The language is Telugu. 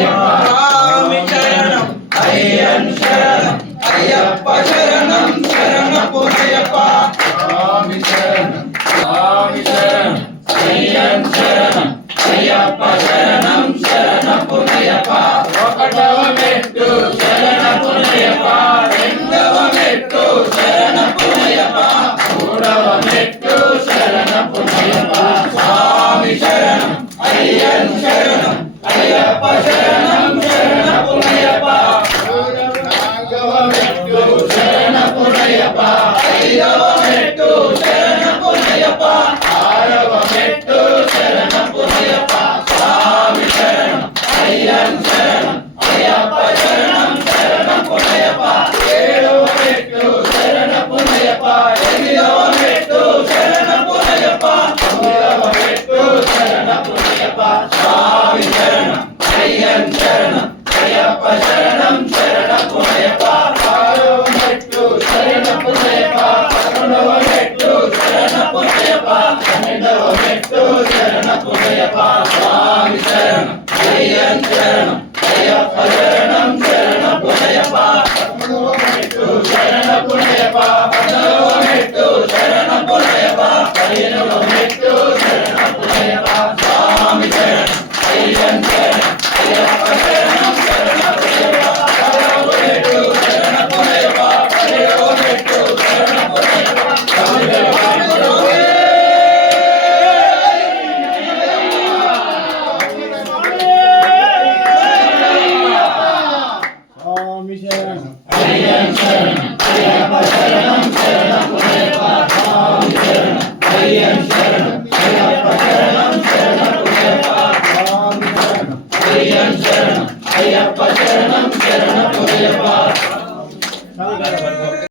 స్వామి శరణం అయ్యన్ శరణం అయ్యప్ప శరణం శరణపురయ్యప్ప స్వామి శరణం అయ్యన్ శరణం అయ్యప్ప శరణం శరణపురయ్యప్ప ఒకటవ మెట్టు శరణపురయ్యప్ప రెండవ మెట్టు శరణపురయ్యప్ప మూడవ మెట్టు శరణపురయ్యప్ప స్వామి శరణం అయ్యన్ శరణం అయ్యప్ప శరణం శరణపురయ్యప్ప నాలుగవ మెట్టు శరణపురయ్యప్ప ఐదవ మెట్టు శరణపురయ్యప్ప ఆరవ మెట్టు శరణపురయ్యప్ప స్వామి శరణం అయ్యన్ శరణం అయ్యప్ప శరణం శరణపురయ్యప్ప ఏడవ మెట్టు శరణపురయ్యప్ప ఎనిమిదవ మెట్టు శరణపురయ్యప్ప తొమ్మిదవ మెట్టు శరణపురయ్యప్ప స్వామి శరణం అయ్యన్ శరణం అయ్యప్ప శరణం శరణపురయ్యప్ప ఆరవ మెట్టు శరణపురయ్యప్ప పదకొండవ మెట్టు శరణపురయ్యప్ప పన్నెండవ మెట్టు శరణపురయ్యప్ప స్వామి శరణం అయ్యన్ శరణం అయ్యప్ప శరణం శరణపురయ్యప్ప పదమూడవ మెట్టు శరణపురయ్యప్ప పద్నాలుగవ మెట్టు శరణపురయ్యప్ప పదిహేనవ మెట్టు శరణపురయ్యప్ప స్వామి శరణం అయ్యన్ శరణం అయ్యప్ప శరణం శరణపురయ్యప్ప పదహారవ మెట్టు శరణపురయ్యప్ప పదిహేడవ మెట్టు శరణపురయ్యప్ప స్వామి శరణం అయ్యన్ శరణం అయ్యప్ప శరణం శరణపురయ్యప్ప స్వామి శరణం అయ్యన్ శరణం అయ్యప్ప శరణం శరణపురయ్యప్ప స్వామి శరణం అయ్యన్ శరణం అయ్యప్ప శరణం శరణపురయ్యప్ప